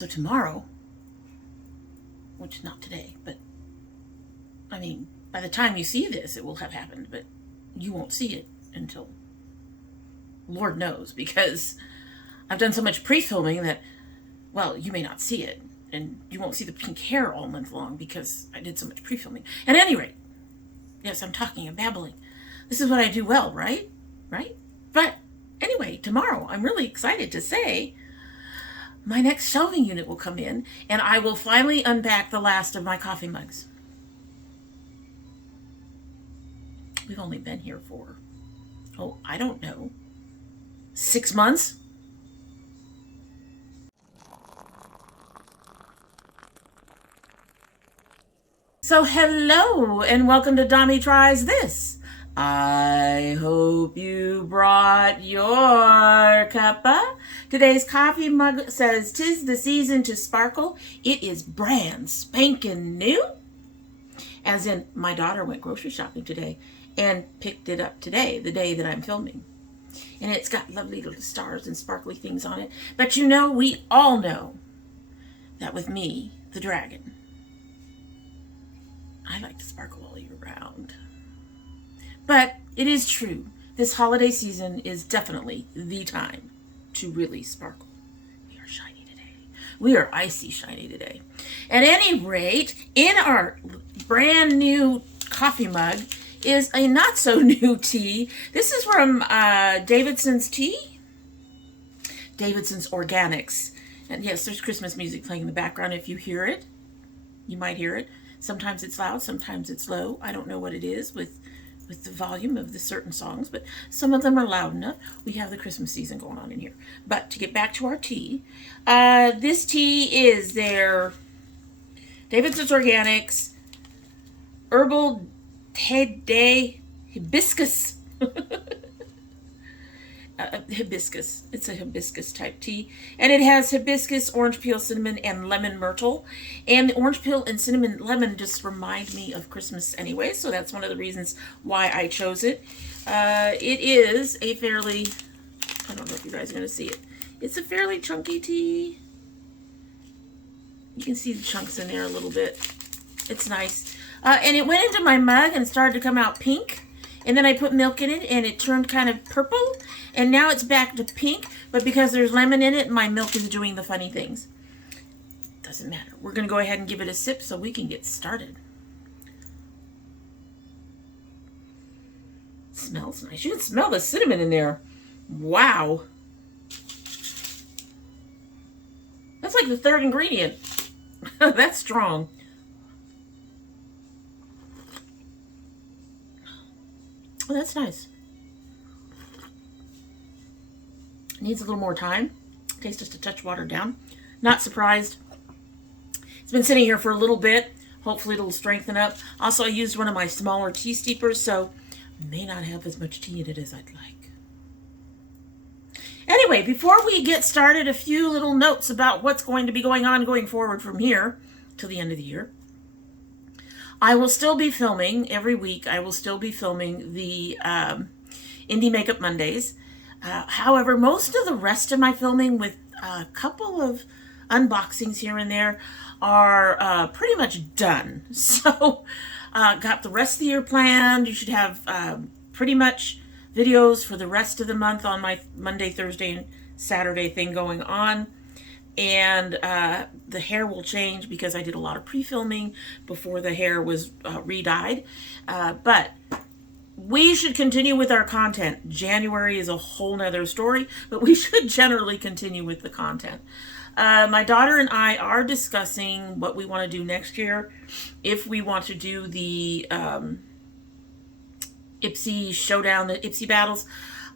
So tomorrow, which not today, but I mean, by the time you see this, it will have happened, but you won't see it until Lord knows, because I've done so much pre-filming that, well, you may not see it, and you won't see the pink hair all month long because I did so much pre-filming. At any rate, yes, I'm talking, I'm babbling. This is what I do well, right? Right? But anyway, tomorrow, I'm really excited to say my next shelving unit will come in, and I will finally unpack the last of my coffee mugs. We've only been here for, I don't know, 6 months? So hello, and welcome to domytriesthis. I hope you brought your cuppa. Today's coffee mug says, "'Tis the season to sparkle." It is brand spanking new. As in, my daughter went grocery shopping today and picked it up today, the day that I'm filming. And it's got lovely little stars and sparkly things on it. But you know, we all know that with me, the dragon, I like to sparkle all year round. But it is true, this holiday season is definitely the time to really sparkle. We are shiny today. We are icy shiny today. At any rate, in our brand new coffee mug is a not so new tea. This is from Davidson's tea. Davidson's Organics. And yes, there's Christmas music playing in the background. If you hear it, you might hear it. Sometimes it's loud, sometimes it's low. I don't know what it is with the volume of the certain songs, but some of them are loud enough. We have the Christmas season going on in here. But to get back to our tea, this tea is their Davidson's Organics Herbal Hibiscus. Hibiscus. It's a hibiscus type tea. And it has hibiscus, orange peel, cinnamon, and lemon myrtle. And the orange peel and cinnamon lemon just remind me of Christmas anyway, so that's one of the reasons why I chose it. It is a fairly, I don't know if you guys are going to see it. It's a fairly chunky tea. You can see the chunks in there a little bit. It's nice. And it went into my mug and started to come out pink. And then I put milk in it and it turned kind of purple. And now it's back to pink. But because there's lemon in it, my milk is doing the funny things. Doesn't matter. We're going to go ahead and give it a sip so we can get started. Smells nice. You can smell the cinnamon in there. Wow. That's like the third ingredient. That's strong. Oh, that's nice. Needs a little more time. Tastes just a touch watered down. Not surprised. It's been sitting here for a little bit. Hopefully it'll strengthen up. Also, I used one of my smaller tea steepers, so I may not have as much tea in it as I'd like. Anyway, before we get started, a few little notes about what's going to be going on going forward from here till the end of the year. I will still be filming every week. I will still be filming the Indie Makeup Mondays. However, most of the rest of my filming, with a couple of unboxings here and there, are pretty much done. So, got the rest of the year planned. You should have pretty much videos for the rest of the month on my Monday, Thursday, and Saturday thing going on. And the hair will change because I did a lot of pre-filming before the hair was re-dyed. But we should continue with our content. January is a whole nother story, but we should generally continue with the content. My daughter and I are discussing what we want to do next year. If we want to do the Ipsy showdown, the Ipsy battles.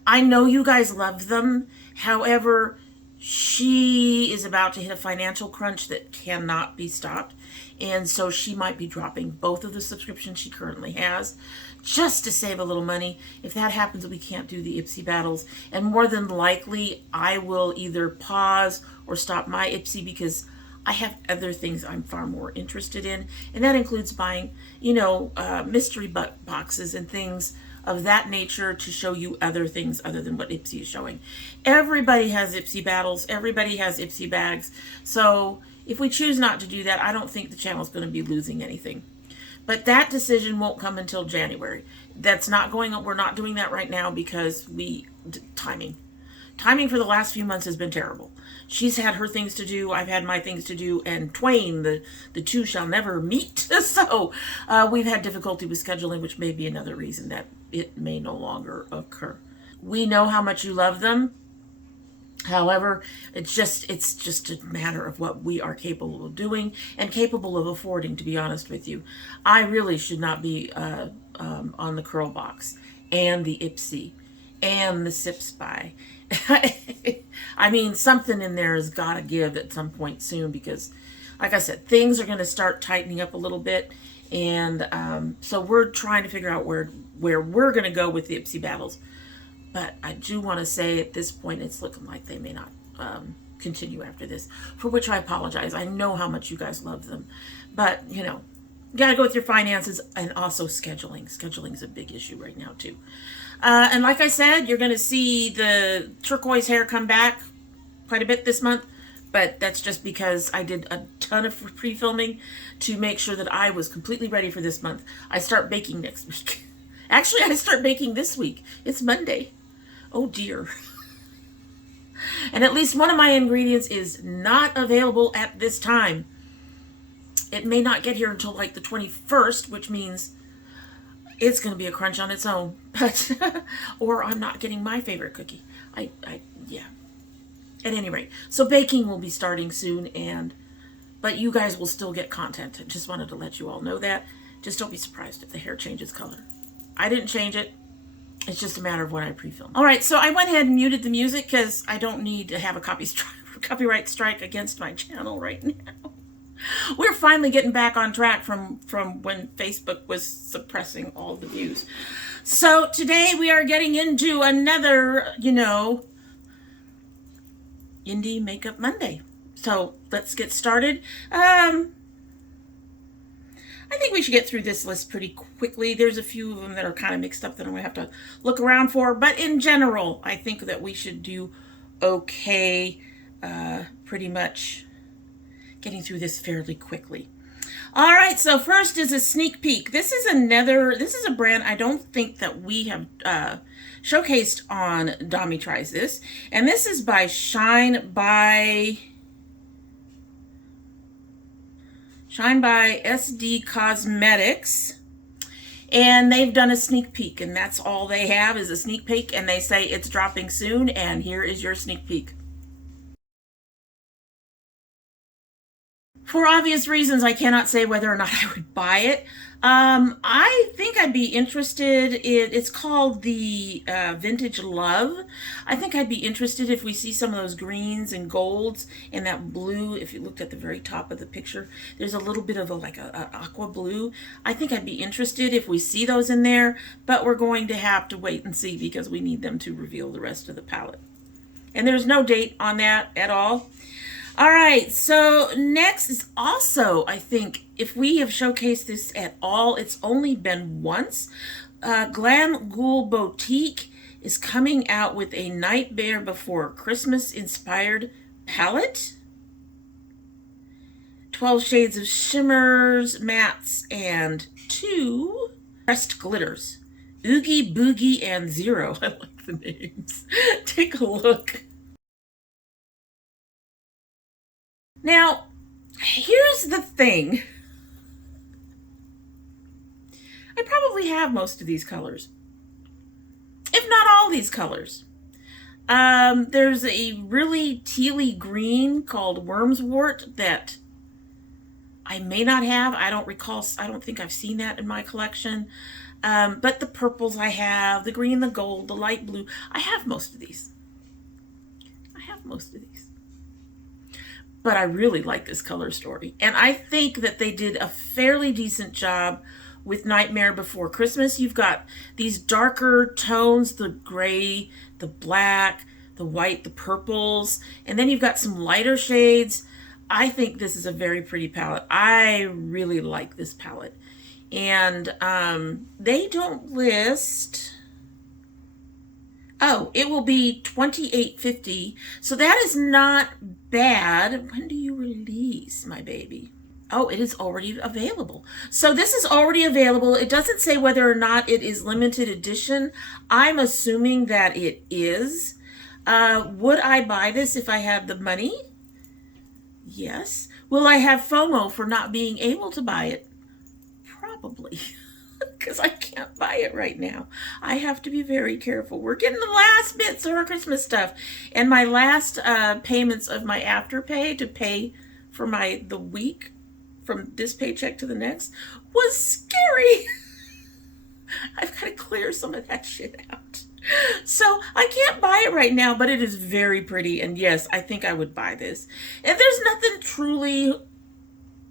I know you guys love them. However, she is about to hit a financial crunch that cannot be stopped. And so she might be dropping both of the subscriptions she currently has just to save a little money. If that happens, we can't do the Ipsy battles. And more than likely, I will either pause or stop my Ipsy because I have other things I'm far more interested in. And that includes buying, mystery boxes and things of that nature to show you other things other than what Ipsy is showing. Everybody has Ipsy battles. Everybody has Ipsy bags. So if we choose not to do that, I don't think the channel is going to be losing anything. But that decision won't come until January. That's not going on. We're not doing that right now because timing for the last few months has been terrible. She's had her things to do. I've had my things to do, and twain, the two shall never meet. So we've had difficulty with scheduling, which may be another reason that it may no longer occur. We know how much you love them. However, it's just a matter of what we are capable of doing and capable of affording, to be honest with you. I really should not be on the Curl Box and the Ipsy and the Sip Spy. I mean, something in there has got to give at some point soon because, like I said, things are going to start tightening up a little bit. And so we're trying to figure out where we're going to go with the Ipsy battles. But I do want to say at this point, it's looking like they may not continue after this, for which I apologize. I know how much you guys love them. But, you know, you got to go with your finances and also scheduling. Scheduling is a big issue right now, too. And like I said, you're going to see the turquoise hair come back quite a bit this month. But that's just because I did a ton of pre-filming to make sure that I was completely ready for this month. I start baking next week. Actually, I start baking this week. It's Monday. Oh dear. And at least one of my ingredients is not available at this time. It may not get here until like the 21st, which means it's going to be a crunch on its own. But or I'm not getting my favorite cookie. Yeah. At any rate, so baking will be starting soon, but you guys will still get content. I just wanted to let you all know that. Just don't be surprised if the hair changes color. I didn't change it. It's just a matter of when I pre-film. All right, so I went ahead and muted the music because I don't need to have a copyright strike against my channel right now. We're finally getting back on track from when Facebook was suppressing all the views. So today we are getting into another, Indie Makeup Monday. So let's get started. I think we should get through this list pretty quickly. There's a few of them that are kind of mixed up that I'm going to have to look around for. But in general, I think that we should do okay, pretty much getting through this fairly quickly. All right, so first is a sneak peek. This is a brand I don't think that we have showcased on domytriesthis. And this is by Shine by SD Cosmetics, and they've done a sneak peek, and that's all they have is a sneak peek, and they say it's dropping soon, and here is your sneak peek. For obvious reasons, I cannot say whether or not I would buy it. I think I'd be interested it's called the Vintage Love. I think I'd be interested if we see some of those greens and golds and that blue. If you looked at the very top of the picture, there's a little bit of a aqua blue. I think I'd be interested if we see those in there, but we're going to have to wait and see because we need them to reveal the rest of the palette. And there's no date on that at all. All right, so next is also, I think, if we have showcased this at all, it's only been once. Glam Ghoul Boutique is coming out with a Nightmare Before Christmas inspired palette. 12 shades of shimmers, mattes, and 2 pressed glitters. Oogie Boogie and Zero. I like the names. Take a look. Now, here's the thing. I probably have most of these colors, if not all these colors. There's a really tealy green called Wormswort that I may not have. I don't recall. I don't think I've seen that in my collection. But the purples I have, the green, the gold, the light blue, I have most of these. But I really like this color story. And I think that they did a fairly decent job with Nightmare Before Christmas. You've got these darker tones, the gray, the black, the white, the purples, and then you've got some lighter shades. I think this is a very pretty palette. I really like this palette. And they don't list. Oh, it will be $28.50. So that is not bad. When do you release, my baby? Oh, it is already available. So this is already available. It doesn't say whether or not it is limited edition. I'm assuming that it is. Would I buy this if I had the money? Yes. Will I have FOMO for not being able to buy it? Probably. Because I can't buy it right now. I have to be very careful. We're getting the last bits of our Christmas stuff. And my last payments of my Afterpay to pay for the week from this paycheck to the next was scary. I've got to clear some of that shit out. So I can't buy it right now, but it is very pretty. And yes, I think I would buy this. And there's nothing truly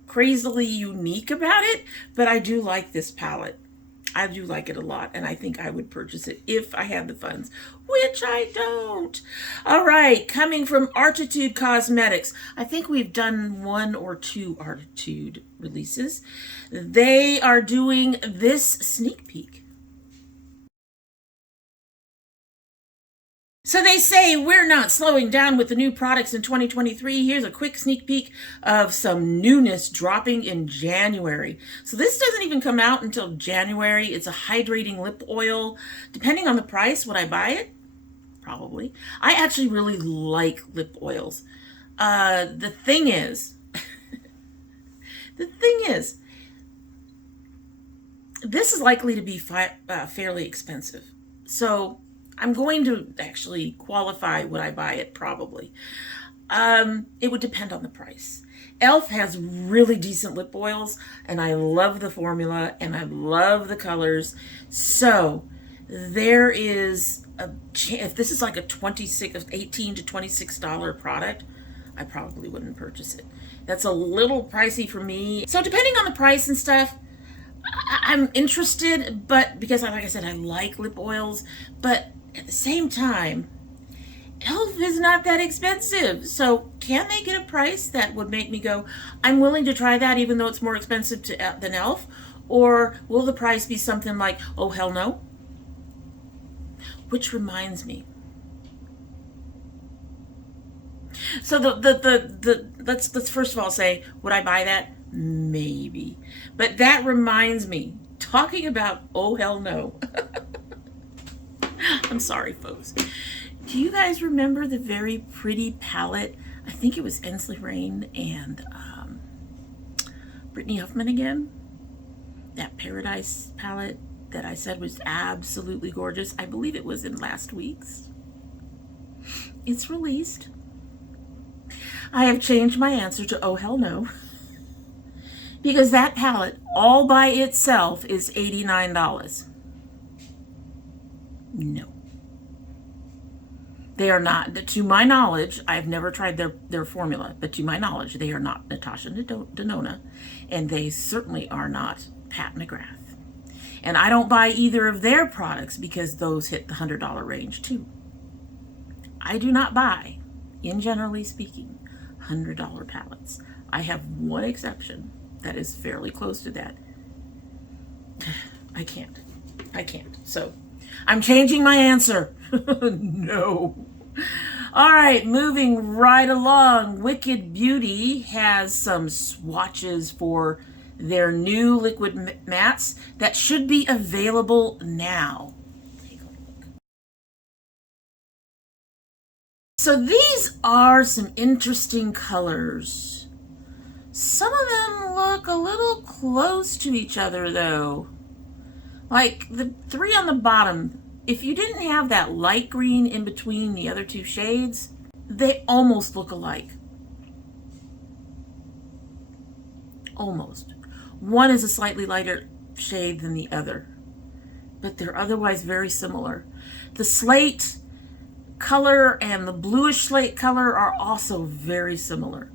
crazily unique about it, but I do like this palette. I do like it a lot, and I think I would purchase it if I had the funds, which I don't. All right, coming from Artitude Cosmetics. I think we've done 1 or 2 Artitude releases. They are doing this sneak peek. So they say we're not slowing down with the new products in 2023. Here's a quick sneak peek of some newness dropping in January. So this doesn't even come out until January. It's a hydrating lip oil. Depending on the price, would I buy it? Probably. I actually really like lip oils. The thing is, this is likely to be fairly expensive. So I'm going to actually qualify would I buy it, probably. It would depend on the price. e.l.f. has really decent lip oils, and I love the formula, and I love the colors. So there is if this is like a $18 to $26 product, I probably wouldn't purchase it. That's a little pricey for me. So depending on the price and stuff, I'm interested, but because, like I said, I like lip oils, but at the same time, e.l.f. is not that expensive. So can they get a price that would make me go, I'm willing to try that even though it's more expensive than e.l.f.? Or will the price be something like, oh, hell no? Which reminds me. So let's first of all say, would I buy that? Maybe. But that reminds me, talking about oh, hell no. I'm sorry, folks. Do you guys remember the very pretty palette? I think it was Ensley Rain and Brittany Huffman again. That Paradise palette that I said was absolutely gorgeous. I believe it was in last week's. It's released. I have changed my answer to oh, hell no. Because that palette all by itself is $89. No. They are not, to my knowledge, I've never tried their formula, but to my knowledge, they are not Natasha Denona, and they certainly are not Pat McGrath. And I don't buy either of their products because those hit the $100 range too. I do not buy, in generally speaking, $100 palettes. I have one exception that is fairly close to that. I can't. So I'm changing my answer. No. All right, moving right along. Wicked Beauty has some swatches for their new liquid mattes that should be available now. Take a look. So these are some interesting colors. Some of them look a little close to each other though. Like the 3 on the bottom, if you didn't have that light green in between the other 2 shades, they almost look alike. Almost. One is a slightly lighter shade than the other, but they're otherwise very similar. The slate color and the bluish slate color are also very similar.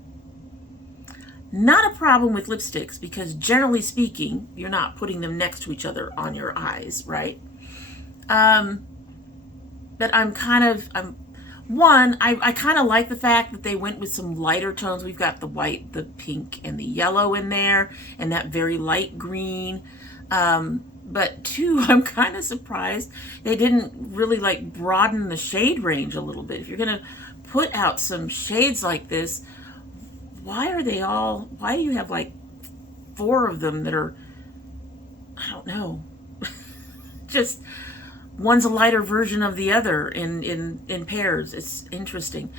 Not a problem with lipsticks because generally speaking, you're not putting them next to each other on your eyes, right? But I kind of like the fact that they went with some lighter tones. We've got the white, the pink, and the yellow in there, and that very light green. But two, I'm kind of surprised they didn't really like broaden the shade range a little bit. If you're going to put out some shades like this, why do you have like 4 of them that are, I don't know, just one's a lighter version of the other in pairs. It's interesting.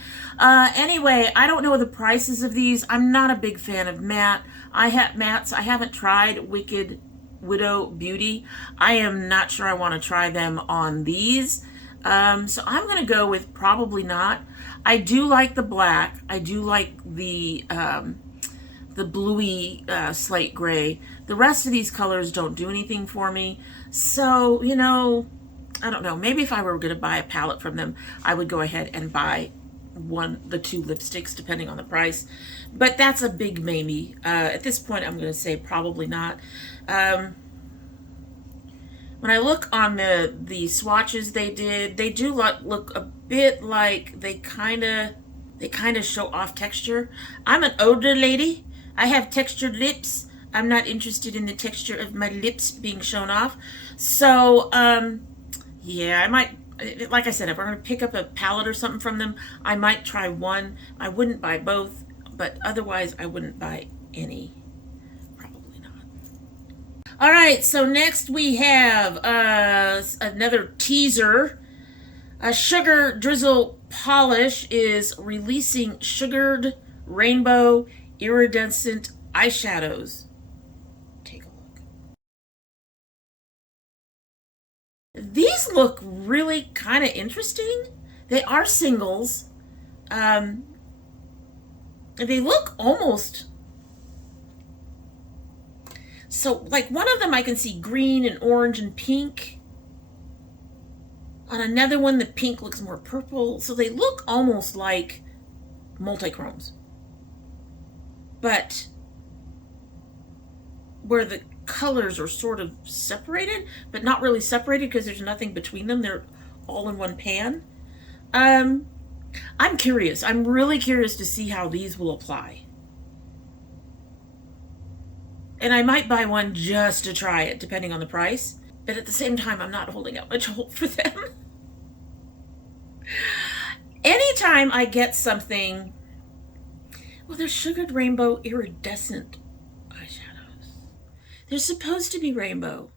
Anyway, I don't know the prices of these. I'm not a big fan of matte. I haven't tried Wicked Widow Beauty. I am not sure I want to try them on these. So I'm going to go with probably not. I do like the black. I do like the bluey slate gray. The rest of these colors don't do anything for me. So, you know, I don't know. Maybe if I were going to buy a palette from them, I would go ahead and buy the 2 lipsticks, depending on the price. But that's a big maybe. At this point, I'm going to say probably not. When I look on the swatches they did, they do look a bit like they kind of show off texture. I'm an older lady. I have textured lips. I'm not interested in the texture of my lips being shown off. So, yeah, I might, like I said, if I'm going to pick up a palette or something from them, I might try one. I wouldn't buy both, but otherwise I wouldn't buy any. Probably not. All right, so next we have another teaser. A Sugar Drizzle Polish is releasing sugared rainbow iridescent eyeshadows. Take a look. These look really kind of interesting. They are singles. They look almost... So, like, one of them I can see green and orange and pink. On another one, the pink looks more purple. So they look almost like multichromes. But where the colors are sort of separated, but not really separated because there's nothing between them. They're all in one pan. I'm curious. I'm really curious to see how these will apply. And I might buy one just to try it, depending on the price. But at the same time, I'm not holding out much hope for them. Anytime I get something... Well, they're sugared rainbow iridescent eyeshadows. They're supposed to be rainbow.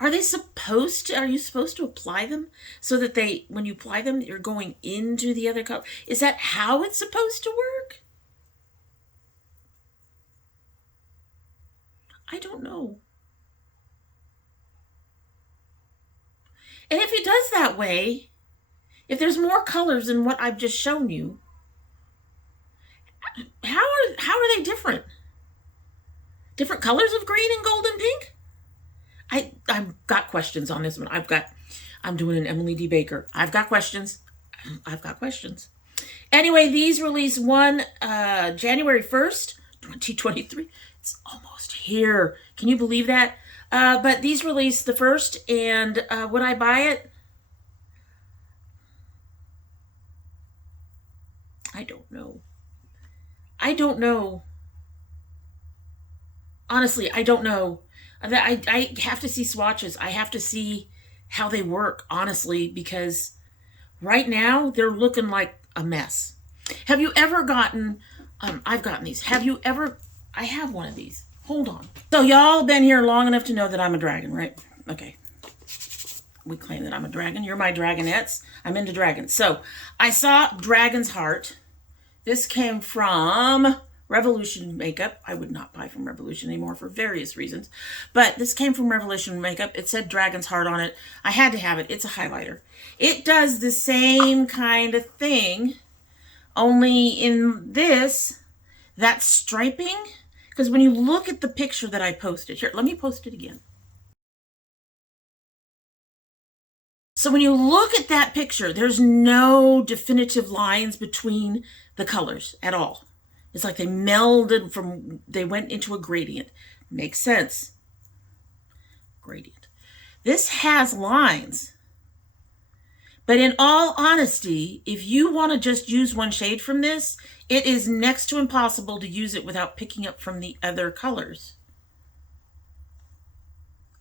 Are you supposed to apply them so that when you apply them, you're going into the other color? Is that how it's supposed to work? I don't know. And if it does that way, if there's more colors than what I've just shown you, how are they different? Different colors of green and gold and pink? I've got questions on this one. I'm doing an Emily D. Baker. I've got questions. Anyway, these release January 1st, 2023. It's almost here. Can you believe that? But these release the 1st, and would I buy it? I don't know. Honestly, I don't know. I have to see swatches. I have to see how they work, honestly, because right now they're looking like a mess. Have you ever gotten, I've gotten these. I have one of these. Hold on. So y'all been here long enough to know that I'm a dragon, right? Okay. We claim that I'm a dragon. You're my dragonettes. I'm into dragons. So I saw Dragon's Heart. This came from Revolution Makeup. I would not buy from Revolution anymore for various reasons. But this came from Revolution Makeup. It said Dragon's Heart on it. I had to have it. It's a highlighter. It does the same kind of thing, only in this, that striping. Because when you look at the picture that I posted, here, let me post it again. So when you look at that picture, there's no definitive lines between the colors at all. It's like they melded they went into a gradient. Makes sense. Gradient. This has lines. But in all honesty, if you want to just use one shade from this, it is next to impossible to use it without picking up from the other colors.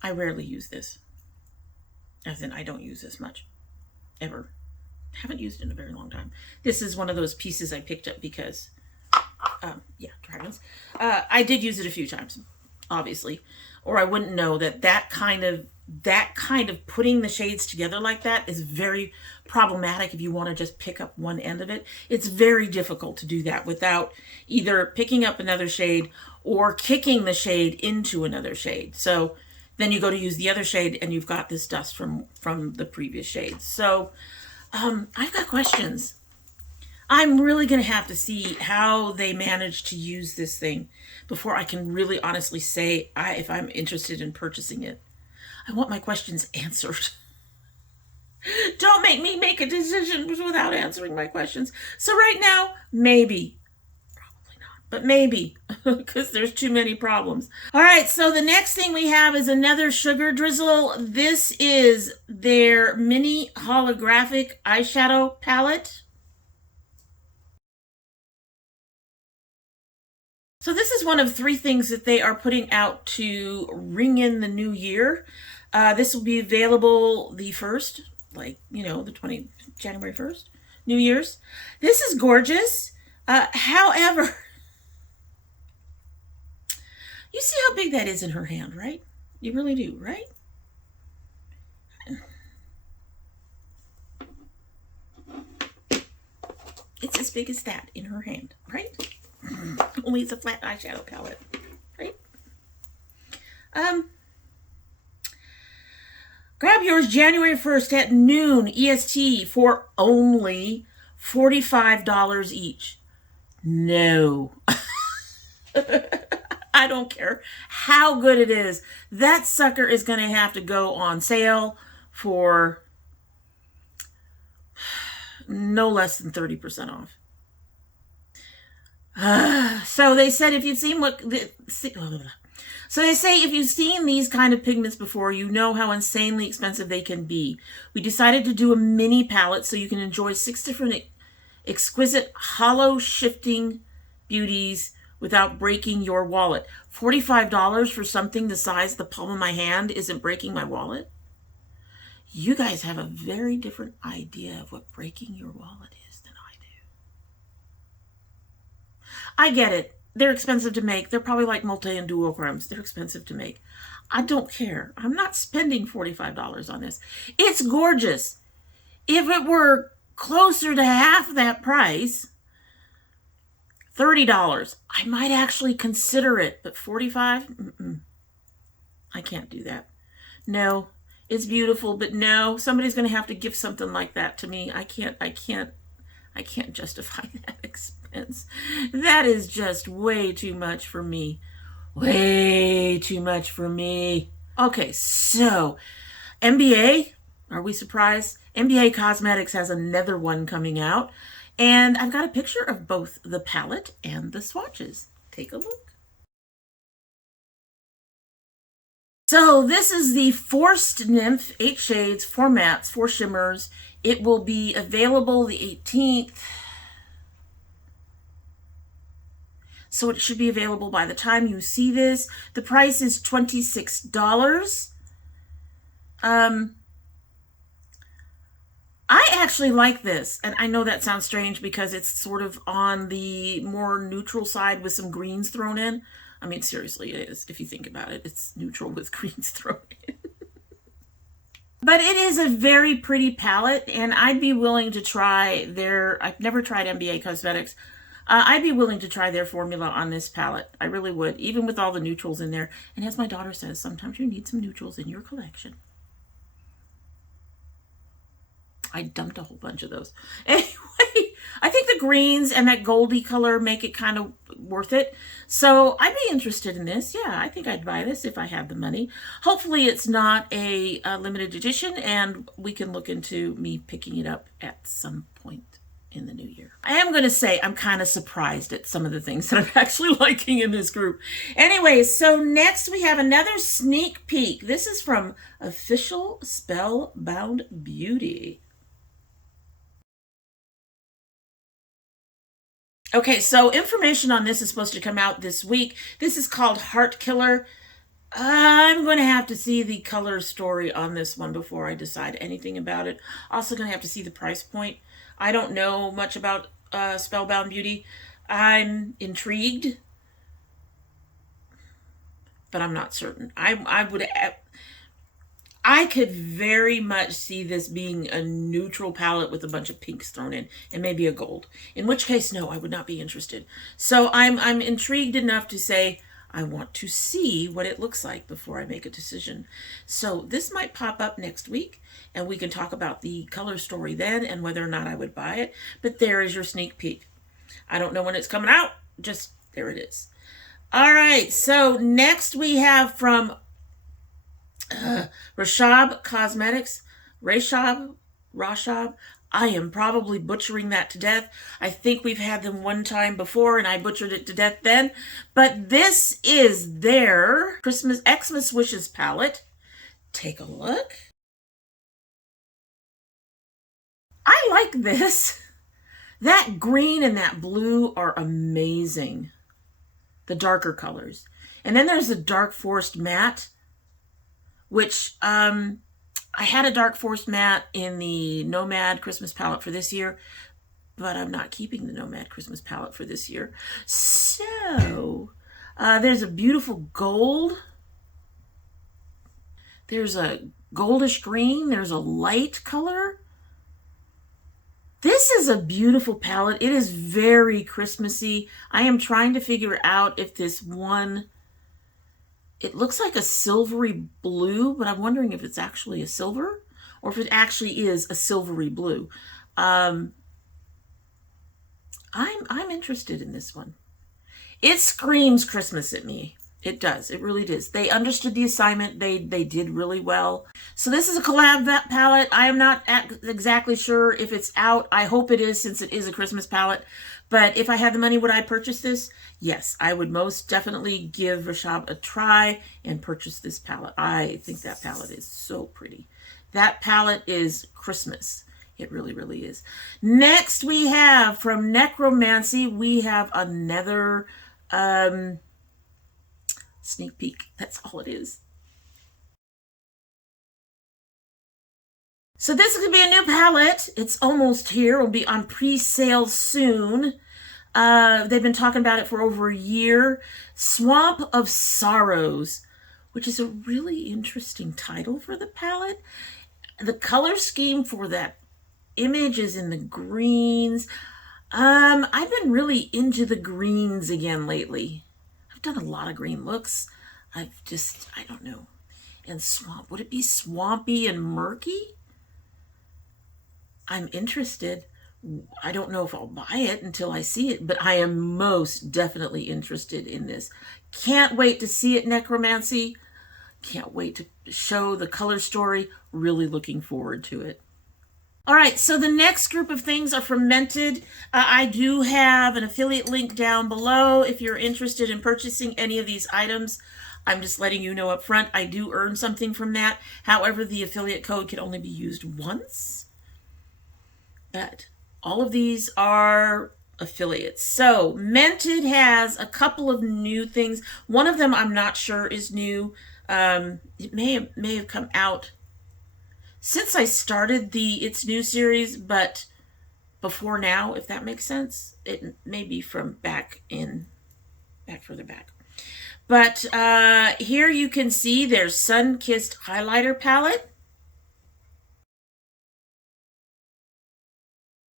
I rarely use this. As in, I don't use this much. Ever. Haven't used it in a very long time. This is one of those pieces I picked up because, yeah, dragons. I did use it a few times, obviously. Or I wouldn't know that kind of putting the shades together like that is very problematic if you want to just pick up one end of it. It's very difficult to do that without either picking up another shade or kicking the shade into another shade. So then you go to use the other shade and you've got this dust from the previous shades. So I've got questions. I'm really going to have to see how they manage to use this thing before I can really honestly say if I'm interested in purchasing it. I want my questions answered. Don't make me make a decision without answering my questions. So right now, maybe. Probably not, but maybe, because there's too many problems. All right, so the next thing we have is another sugar drizzle. This is their mini holographic eyeshadow palette. So this is one of 3 things that they are putting out to ring in the new year. This will be available the 1st, like, you know, the January 1st, New Year's. This is gorgeous. However, you see how big that is in her hand, right? You really do, right? It's as big as that in her hand, right? Only it's a flat eyeshadow palette, right? Grab yours January 1st at noon EST for only $45 each. No. I don't care how good it is. That sucker is going to have to go on sale for no less than 30% off. So they said if you've seen So they say if you've seen these kind of pigments before, you know how insanely expensive they can be. We decided to do a mini palette so you can enjoy 6 different exquisite hollow shifting beauties without breaking your wallet. $45 for something the size of the palm of my hand isn't breaking my wallet? You guys have a very different idea of what breaking your wallet is than I do. I get it. They're expensive to make. They're probably like multi and duochromes. They're expensive to make. I don't care. I'm not spending $45 on this. It's gorgeous. If it were closer to half that price, $30, I might actually consider it. But $45? I can't do that. No, it's beautiful, but no, somebody's going to have to give something like that to me. I can't justify that expense. That is just way too much for me. Way too much for me. Okay, so NBA, are we surprised? NBA Cosmetics has another one coming out, and I've got a picture of both the palette and the swatches. Take a look. So this is the Forced Nymph, 8 shades, 4 mattes, 4 shimmers. It will be available the 18th. So it should be available by the time you see this. The price is $26. I actually like this, and I know that sounds strange because it's sort of on the more neutral side with some greens thrown in. I mean, seriously, it is. If you think about it, it's neutral with greens thrown in. But it is a very pretty palette, and I'd be willing to try I've never tried NBA Cosmetics. I'd be willing to try their formula on this palette. I really would, even with all the neutrals in there. And as my daughter says, sometimes you need some neutrals in your collection. I dumped a whole bunch of those. Anyway, I think the greens and that goldy color make it kind of worth it. So I'd be interested in this. Yeah, I think I'd buy this if I had the money. Hopefully it's not a limited edition, and we can look into me picking it up at some point in the new year. I am going to say I'm kind of surprised at some of the things that I'm actually liking in this group. Anyway, so next we have another sneak peek. This is from Official SpellBound Beauty. Okay, so information on this is supposed to come out this week. This is called Heart Killer. I'm going to have to see the color story on this one before I decide anything about it. Also going to have to see the price point. I don't know much about SpellBound Beauty. I'm intrigued, but I'm not certain. I could very much see this being a neutral palette with a bunch of pinks thrown in and maybe a gold. In which case, no, I would not be interested. So I'm intrigued enough to say I want to see what it looks like before I make a decision. So this might pop up next week and we can talk about the color story then and whether or not I would buy it. But there is your sneak peek. I don't know when it's coming out. Just there it is. All right. So next we have from Rashab Cosmetics. Rashab. I am probably butchering that to death. I think we've had them one time before and I butchered it to death then. But this is their Xmas Wishes palette. Take a look. I like this. That green and that blue are amazing. The darker colors. And then there's the Dark Forest Matte, which I had a Dark Forest Matte in the Nomad Christmas palette for this year, but I'm not keeping the Nomad Christmas palette for this year. So there's a beautiful gold. There's a goldish green. There's a light color. This is a beautiful palette. It is very Christmassy. I am trying to figure out if this one, it looks like a silvery blue, but I'm wondering if it's actually a silver or if it actually is a silvery blue. I'm interested in this one. It screams Christmas at me. It does. It really does. They understood the assignment. They did really well. So this is a collab palette. I am not exactly sure if it's out. I hope it is since it is a Christmas palette. But if I had the money, would I purchase this? Yes, I would most definitely give Rashab a try and purchase this palette. I think that palette is so pretty. That palette is Christmas. It really, really is. Next we have from Necromancy, we have another sneak peek. That's all it is. So this is going to be a new palette. It's almost here. It'll be on pre-sale soon. They've been talking about it for over a year. Swamp of Sorrows, which is a really interesting title for the palette. The color scheme for that image is in the greens. I've been really into the greens again lately. I've done a lot of green looks. I don't know. And swamp, would it be swampy and murky? I'm interested. I don't know if I'll buy it until I see it, but I am most definitely interested in this. Can't wait to see it, Necromancy. Can't wait to show the color story. Really looking forward to it. All right, so the next group of things are from Mented. I do have an affiliate link down below if you're interested in purchasing any of these items. I'm just letting you know up front, I do earn something from that. However, the affiliate code can only be used once. But all of these are affiliates. So Mented has a couple of new things. One of them I'm not sure is new. It may have come out since I started It's New series, but before now, if that makes sense. It may be from back further back. But here you can see their Sun-Kissed Highlighter Palette.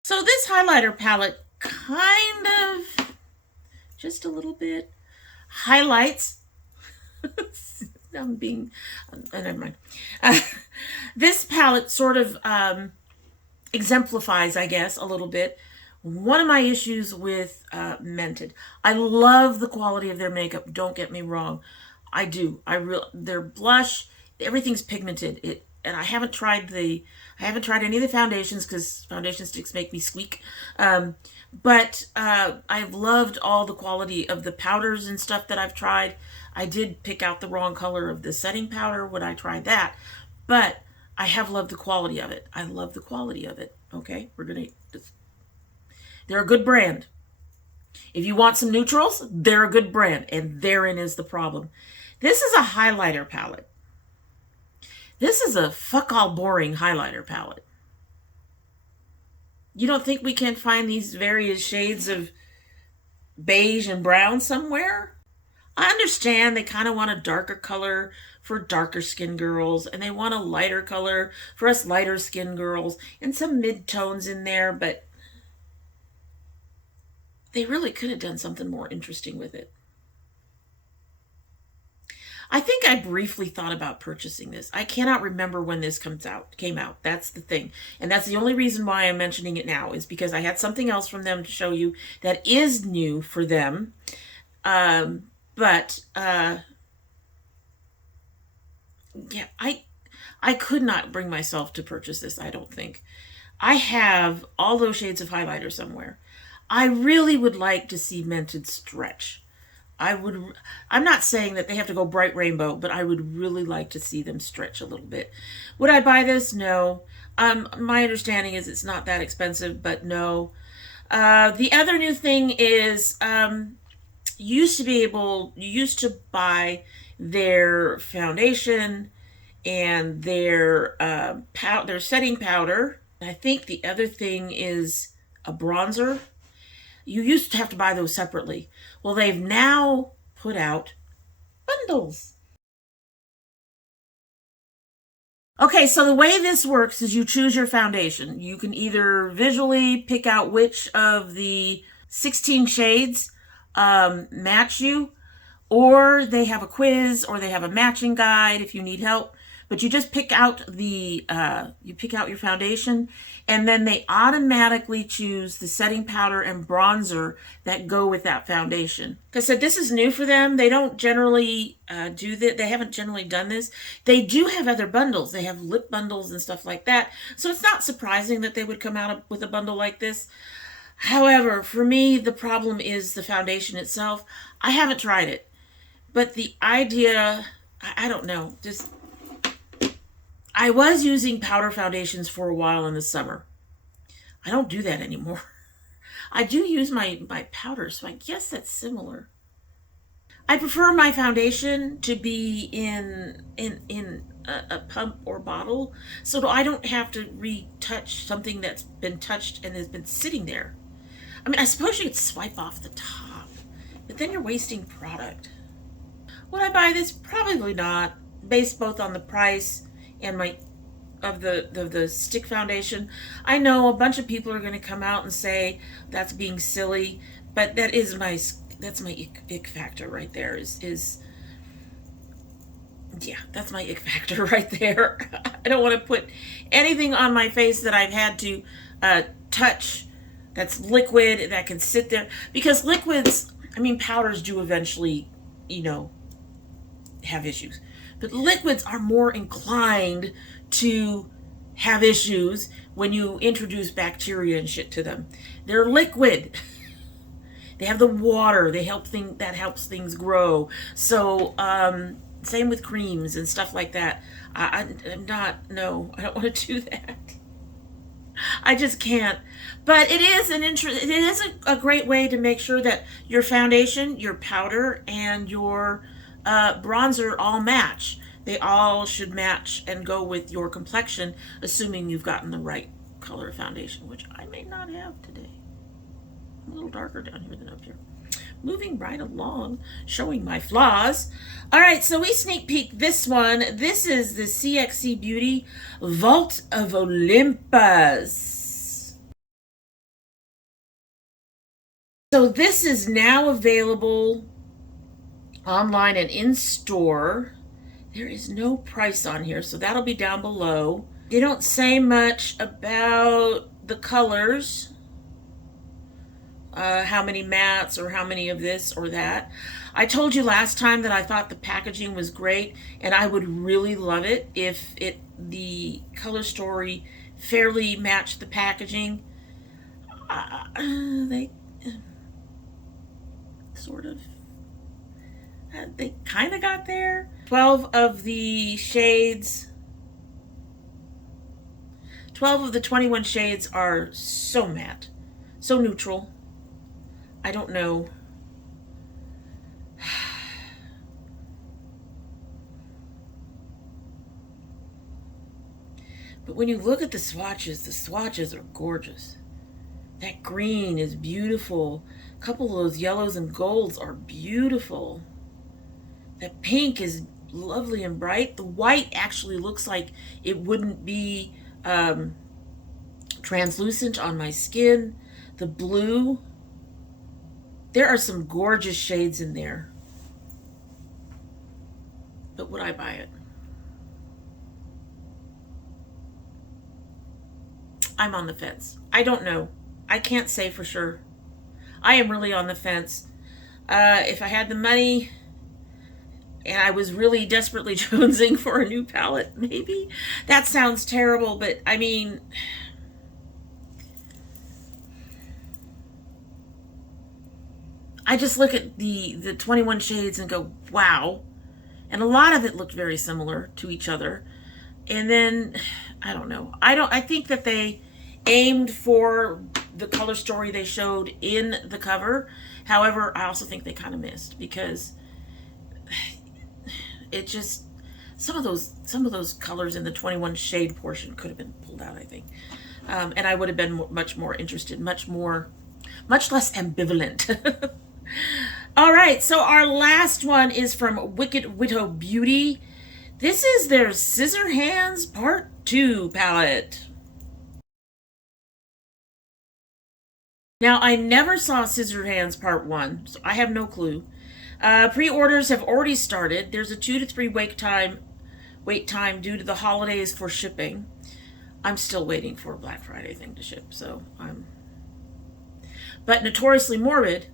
So this highlighter palette kind of, just a little bit, highlights. Never mind. This palette sort of exemplifies, I guess, a little bit one of my issues with Mented. I love the quality of their makeup. Don't get me wrong. I do. Their blush, everything's pigmented. And I haven't tried any of the foundations because foundation sticks make me squeak. But I've loved all the quality of the powders and stuff that I've tried. I did pick out the wrong color of the setting powder when I tried that, but I have loved the quality of it. I love the quality of it. Okay, they're a good brand. If you want some neutrals, they're a good brand, and therein is the problem. This is a highlighter palette. This is a fuck all boring highlighter palette. You don't think we can find these various shades of beige and brown somewhere? I understand they kind of want a darker color for darker skin girls, and they want a lighter color for us lighter skin girls, and some mid-tones in there, but they really could have done something more interesting with it. I think I briefly thought about purchasing this. I cannot remember when this came out. That's the thing. And that's the only reason why I'm mentioning it now, is because I had something else from them to show you that is new for them. Yeah, I could not bring myself to purchase this, I don't think. I have all those shades of highlighter somewhere. I really would like to see Mented stretch. I'm not saying that they have to go bright rainbow, but I would really like to see them stretch a little bit. Would I buy this? No. My understanding is it's not that expensive, but no. The other new thing is, you used to buy their foundation and their setting powder. I think the other thing is a bronzer. You used to have to buy those separately. Well, they've now put out bundles. Okay, so the way this works is you choose your foundation. You can either visually pick out which of the 16 shades match you, or they have a quiz, or they have a matching guide if you need help. But you just pick out your foundation, and then they automatically choose the setting powder and bronzer that go with that foundation. Like I said, this is new for them. They don't generally do that. They haven't generally done this. They do have other bundles. They have lip bundles and stuff like that. So it's not surprising that they would come out with a bundle like this. However, for me, the problem is the foundation itself. I haven't tried it, but the idea, I don't know, just... I was using powder foundations for a while in the summer. I don't do that anymore. I do use my powder, so I guess that's similar. I prefer my foundation to be in a pump or bottle, so I don't have to retouch something that's been touched and has been sitting there. I mean, I suppose you could swipe off the top, but then you're wasting product. Would I buy this? Probably not, based both on the price and the stick foundation. I know a bunch of people are going to come out and say that's being silly, but that's my ick factor right there. Yeah, that's my ick factor right there. I don't want to put anything on my face that I've had to touch that's liquid, that can sit there, because liquids, I mean, powders do eventually, have issues. But liquids are more inclined to have issues when you introduce bacteria and shit to them. They're liquid. They have the water. That helps things grow. So same with creams and stuff like that. I don't want to do that. I just can't. But it is a great way to make sure that your foundation, your powder, and your bronzer all match. They all should match and go with your complexion, assuming you've gotten the right color foundation, which I may not have today. I'm a little darker down here than up here. Moving right along, showing my flaws. All right, so we sneak peek this one. This is the CXC Beauty Vault of Olympus. So this is now available online and in store. There is no price on here, so that'll be down below. They don't say much about the colors, how many mattes or how many of this or that. I told you last time that I thought the packaging was great, and I would really love it if the color story fairly matched the packaging. They sort of... they kind of got there. 12 of the shades, 12 of the 21 shades are so matte, so neutral. I don't know. But when you look at the swatches are gorgeous. That green is beautiful. A couple of those yellows and golds are beautiful. That pink is lovely and bright. The white actually looks like it wouldn't be translucent on my skin. The blue, there are some gorgeous shades in there. But would I buy it? I'm on the fence. I don't know. I can't say for sure. I am really on the fence. If I had the money and I was really desperately jonesing for a new palette, maybe. That sounds terrible, but I mean, I just look at the 21 shades and go, wow. And a lot of it looked very similar to each other. And then, I don't know. I think that they aimed for the color story they showed in the cover. However, I also think they kind of missed, because it just, some of those colors in the 21 shade portion could have been pulled out, I think. And I would have been much more interested, much less ambivalent. All right, so our last one is from Wicked Widow Beauty. This is their Scissor Hands Part 2 palette. Now, I never saw Scissor Hands Part 1, so I have no clue. Pre-orders have already started. There's a 2 to 3 wait time due to the holidays for shipping. I'm still waiting for a Black Friday thing to ship, so But Notoriously Morbid,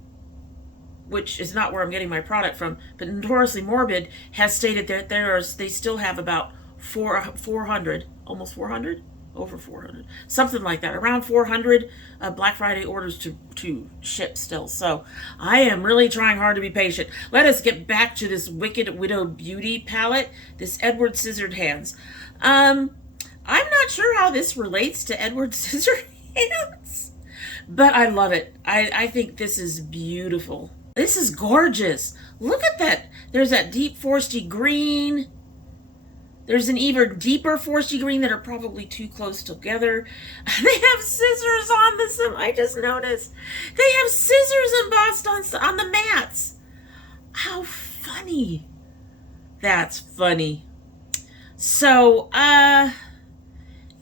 which is not where I'm getting my product from, but Notoriously Morbid has stated that they still have about 400, almost 400? Over 400, something like that, around 400 Black Friday orders to ship still. So I am really trying hard to be patient. Let us get back to this Wicked Widow Beauty palette, this Edward Scissorhands. I'm not sure how this relates to Edward Scissorhands, but I love it. I think this is beautiful. This is gorgeous. Look at that. There's that deep foresty green. There's an even deeper foresty green that are probably too close together. They have scissors on this. I just noticed. They have scissors embossed on the mats. How funny. That's funny. So,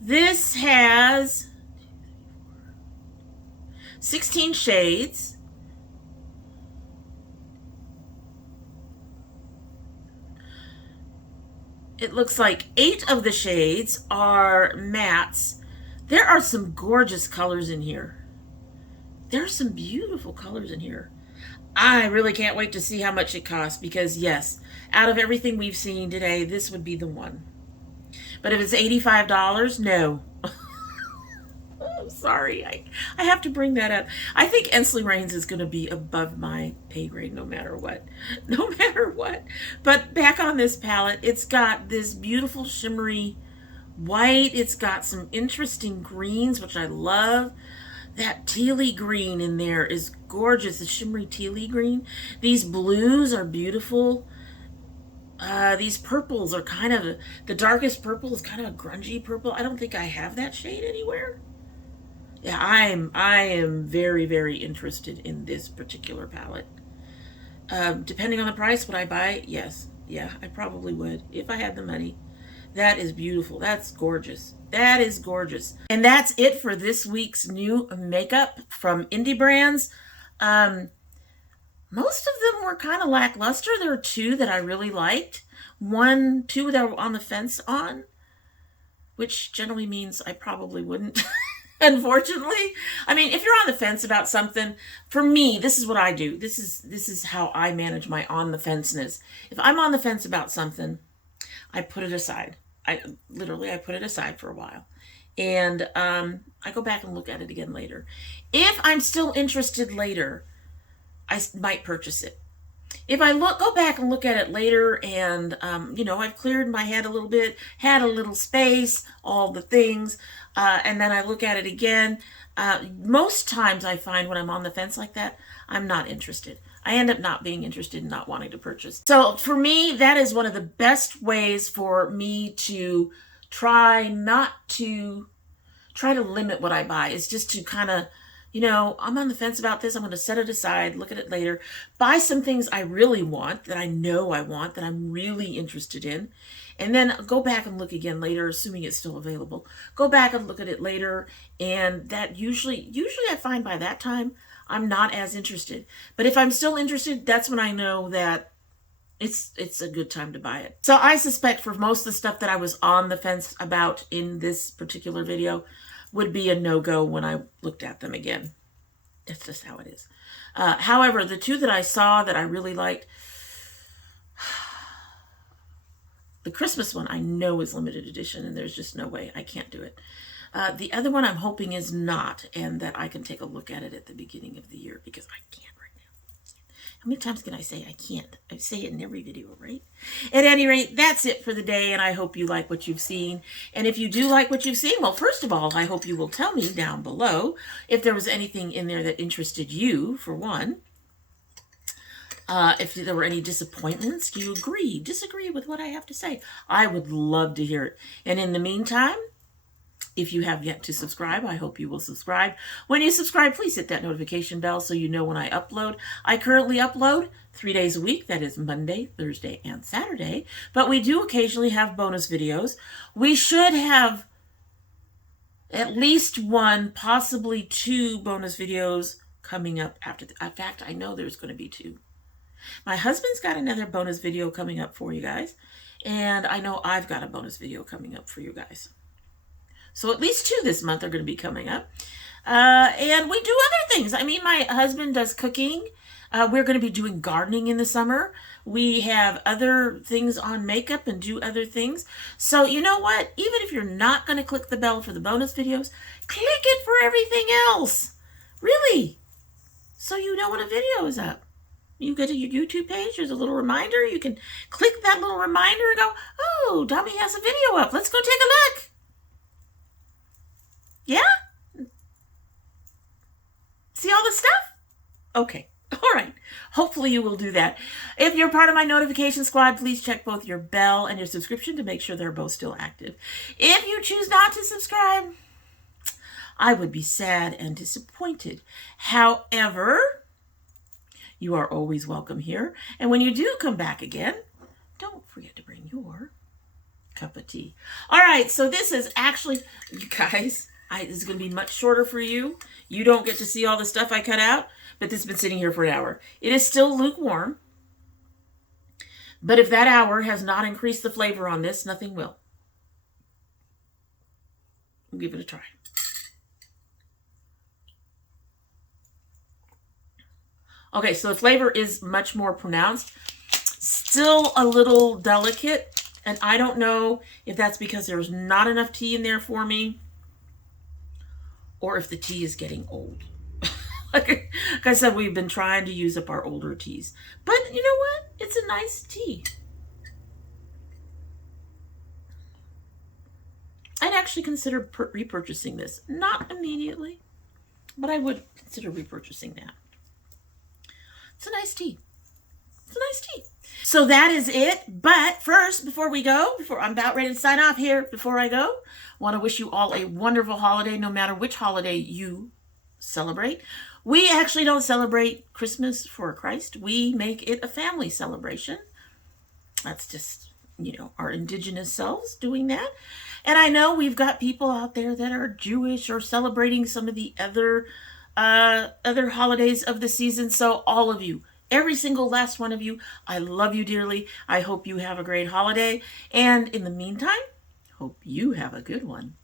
this has 16 shades. It looks like 8 of the shades are mattes. There are some gorgeous colors in here. There are some beautiful colors in here. I really can't wait to see how much it costs, because yes, out of everything we've seen today, this would be the one. But if it's $85, no. I'm sorry. I have to bring that up. I think Ensley Rains is going to be above my pay grade no matter what. No matter what. But back on this palette, it's got this beautiful shimmery white. It's got some interesting greens, which I love. That tealy green in there is gorgeous. The shimmery tealy green. These blues are beautiful. These purples are kind of, the darkest purple is kind of a grungy purple. I don't think I have that shade anywhere. Yeah, I am very, very interested in this particular palette. Depending on the price, would I buy it? Yes. Yeah, I probably would if I had the money. That is beautiful. That's gorgeous. That is gorgeous. And that's it for this week's new makeup from indie brands. Most of them were kind of lackluster. There were 2 that I really liked. 2 that I were on the fence on, which generally means I probably wouldn't. Unfortunately. I mean, if you're on the fence about something, for me, this is what I do. This is how I manage my on the fenceness. If I'm on the fence about something, I put it aside. I put it aside for a while. And I go back and look at it again later. If I'm still interested later, I might purchase it. if I go back and look at it later and, you know, I've cleared my head a little bit, had a little space, all the things, and then I look at it again, most times I find when I'm on the fence like that, I'm not interested. I end up not being interested and not wanting to purchase. So for me, that is one of the best ways for me to try to limit what I buy, is just to kind of, you know, I'm on the fence about this. I'm going to set it aside, look at it later, buy some things I really want, that I know I want, that I'm really interested in, and then go back and look again later, assuming it's still available. Go back and look at it later, and that usually I find by that time I'm not as interested. But if I'm still interested, that's when I know that it's a good time to buy it. So I suspect for most of the stuff that I was on the fence about in this particular video would be a no-go when I looked at them again. That's just how it is. However, the two that I saw that I really liked, the Christmas one I know is limited edition, and there's just no way. I can't do it. The other one I'm hoping is not, and that I can take a look at it at the beginning of the year, because I can't right now. How many times can I say I can't? I say it in every video, right? At any rate, that's it for the day, and I hope you like what you've seen. And if you do like what you've seen, well, first of all, I hope you will tell me down below if there was anything in there that interested you, for one. If there were any disappointments, do you agree, disagree with what I have to say? I would love to hear it. And in the meantime, if you have yet to subscribe, I hope you will subscribe. When you subscribe, please hit that notification bell so you know when I upload. I currently upload 3 days a week. That is Monday, Thursday, and Saturday. But we do occasionally have bonus videos. We should have at least one, possibly two bonus videos coming up after. In fact, I know there's going to be two. My husband's got another bonus video coming up for you guys. And I know I've got a bonus video coming up for you guys. So at least two this month are going to be coming up. And we do other things. I mean, my husband does cooking. We're going to be doing gardening in the summer. We have other things on makeup and do other things. So you know what? Even if you're not going to click the bell for the bonus videos, click it for everything else. Really. So you know when a video is up. You go to your YouTube page, there's a little reminder. You can click that little reminder and go, oh, Dommy has a video up. Let's go take a look. Yeah? See all the stuff? Okay. All right. Hopefully you will do that. If you're part of my notification squad, please check both your bell and your subscription to make sure they're both still active. If you choose not to subscribe, I would be sad and disappointed. However, you are always welcome here. And when you do come back again, don't forget to bring your cup of tea. All right. So this is actually, you guys, this is going to be much shorter for you. You don't get to see all the stuff I cut out, but this has been sitting here for an hour. It is still lukewarm. But if that hour has not increased the flavor on this, nothing will. We'll give it a try. Okay, so the flavor is much more pronounced. Still a little delicate. And I don't know if that's because there's not enough tea in there for me, or if the tea is getting old. Like I said, we've been trying to use up our older teas. But you know what? It's a nice tea. I'd actually consider repurchasing this. Not immediately, but I would consider repurchasing that. It's a nice tea. It's a nice tea. So that is it. But first, before I'm about ready to sign off here, before I go, I want to wish you all a wonderful holiday, no matter which holiday you celebrate. We actually don't celebrate Christmas for Christ. We make it a family celebration. That's just, you know, our indigenous selves doing that. And I know we've got people out there that are Jewish or celebrating some of the other holidays of the season. So all of you, every single last one of you, I love you dearly. I hope you have a great holiday. And in the meantime, hope you have a good one.